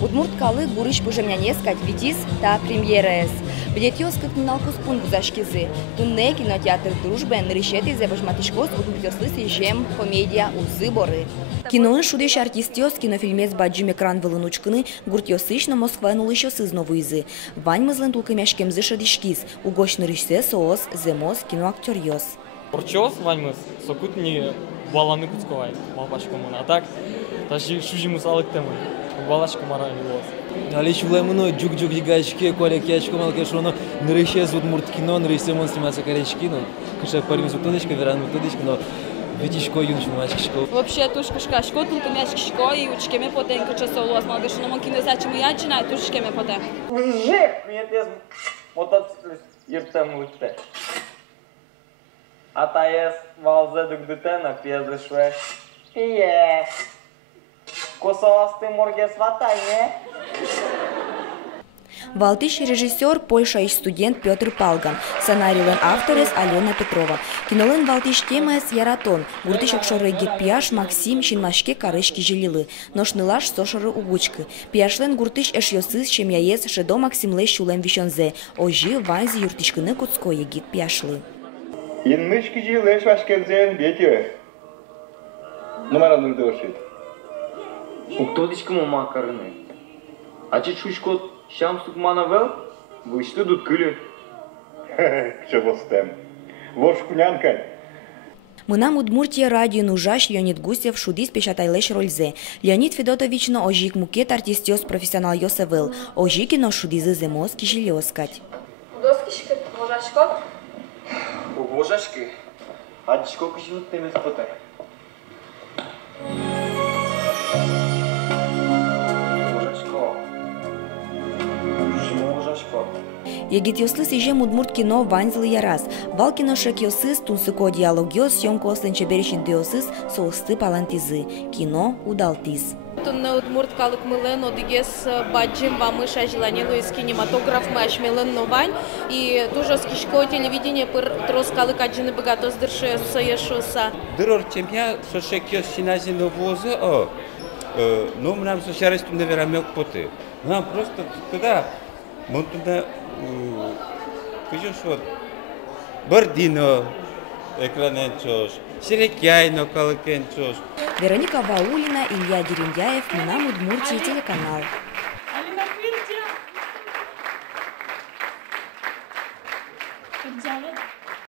Удмурткалы гурыш пужемнянескать витис та премьерес. Билетёс как налкус пункт зашкизы. Тунне кинотеатр дружбы нырещет из эбажматишкос удмуртёслы сижем комедия узыборы. Киноын шудеш артистёс кинофильмец баджим экран вылынучкыны гуртёсыш на Москва нулыщё сызновыйзы. Вань мызлын тулкымяшкемзы шадишкиз. Угош нырышсе соос земос киноактёрёс. Орчос ваньмыз сокутни баланы куцковай малпачкомун. А так таши шужимус алыктемы. Балашка марани лос. Алиш улаймыно джук-джук ягачки, колякячко малкешоно нырыще удмурт кино, нырыще мон сниматься корячки, но кыша парим зуктодочка, веран зуктодочка, но витишко юнш мачкишко. Вообще тушка шкоту, камячкишко и учкеме потен качасолос, малгашоно мон кинозачим ячина, тушкеме потен. Жек, нет, я мотоциклист ертем лыкте. А та ес валзе дугдутена пьезышве. Пие. Косовасты морге сватайне. Валтыш режиссер, Польша студент Петр Палган. Сценарийлен авторес Алена Петрова. Кинолен Валтыш темес Яратон. Гуртыш окшоры гек Максим Шинмашке карышки жилилы. Ношнылаш сошоры угучкы. Пияшлен гуртыш эшьосыз шемьяес шедо Максимле шулем вишонзе. Ожи ванзи юртышкыны куцкое гек пияшлы. Инмышки жилеш вашкензен бетю. Нумара нурдошит. Уктодичка му макарны. А че чушко шам сукманавел? Вышты тут кылы. Кчебостем. Вош кунянка. Мынам Удмуртия радио нужаш Леонид Гусев шудис пешатайлеш рользе. Леонид Федотович но ожик мукет артистиос профессионал йосевел. Ожики но шудизы земос кижилиоскать. Доскишка, ложашко? Ложашки? А дичко кыжинут темес потай. Егетьослы сижем Удмурт кино ванзлы ярас. Валкино шекьосыз тунсыко диалогиос съемкос ленчеберешин диосыз соусты палантизы. Кино удалтиз. На Удмурт калык мылен одигес баджим вамыш ажиланило из кинематограф маш мылен новань и дуже скишко телевидение пыр трос калык аджины богатос дырше соешоса. Дырор темя сошекьос синази новозы но нам сошаресту не верамек поты. Нам просто туда мы туда кажешь вот бардино экраненчош, серекяйно калыкенчош. Вероника Ваулина, Илья Дерендяев, Мынам Удмуртия, телеканал.